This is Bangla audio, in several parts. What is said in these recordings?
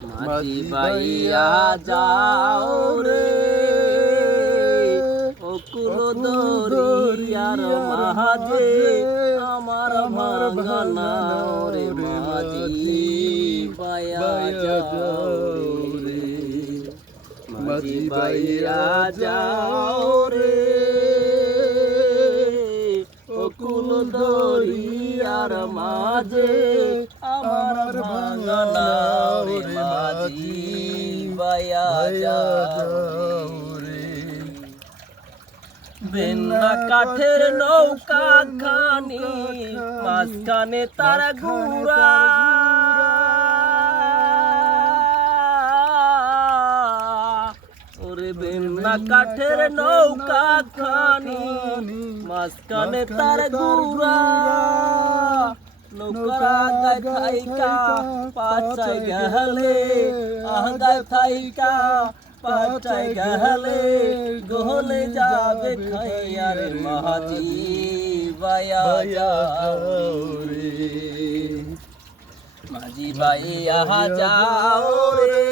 মাঝি বাইয়া যাও রে অকুল দরিয়ার মাঝে আমার ভাঙনা রে মাঝি বাইয়া যাও রে মাঝি বাইয়া যাও রে অকুল দরিয়ার মাঝে আমার ভাঙনা রে মাঝি বাইয়া যাও রে বেন্না কাঠের নৌকা খানি মাঝখানে তার ঘুরা ওরে বেন্না কাঠের নৌকা খানি মাঝখানে তার ঘুরা নৌকার আগায় থাইকা পাছায় গেলে আগায় থাইকা পাছায় গেলে গহলে যাবে খাইয়া রে মাঝি বাইয়া যাও রে মাঝি বাইয়া যাও রে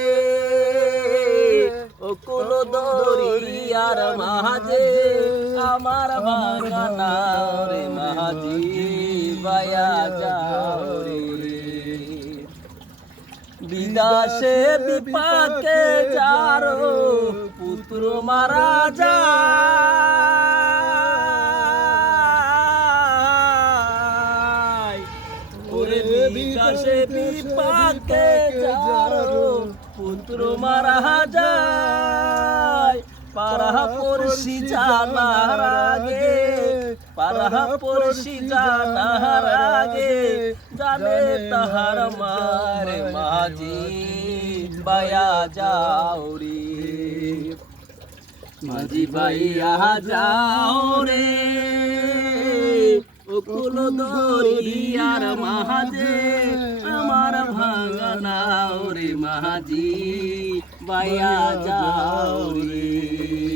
অকুল দরিয়ার মাঝে আমার ভাঙনা রে মাঝি বাইয়া যাও রে বিদাসে বিপাকে যারো পুত্র মারা যায় ওরে বিদাসে বিপাকে যারো পুত্র মারা যায় পারা পড়শি জানার আগে পারা পড়শি জানার আগে জানে তাহার মারে মাঝি বাইয়া যাও রে মাঝি বাইয়া যাও রে অকুল দরিয়ার মাঝে আমার ভাঙনা রে মাঝি বাইয়া যাও রে।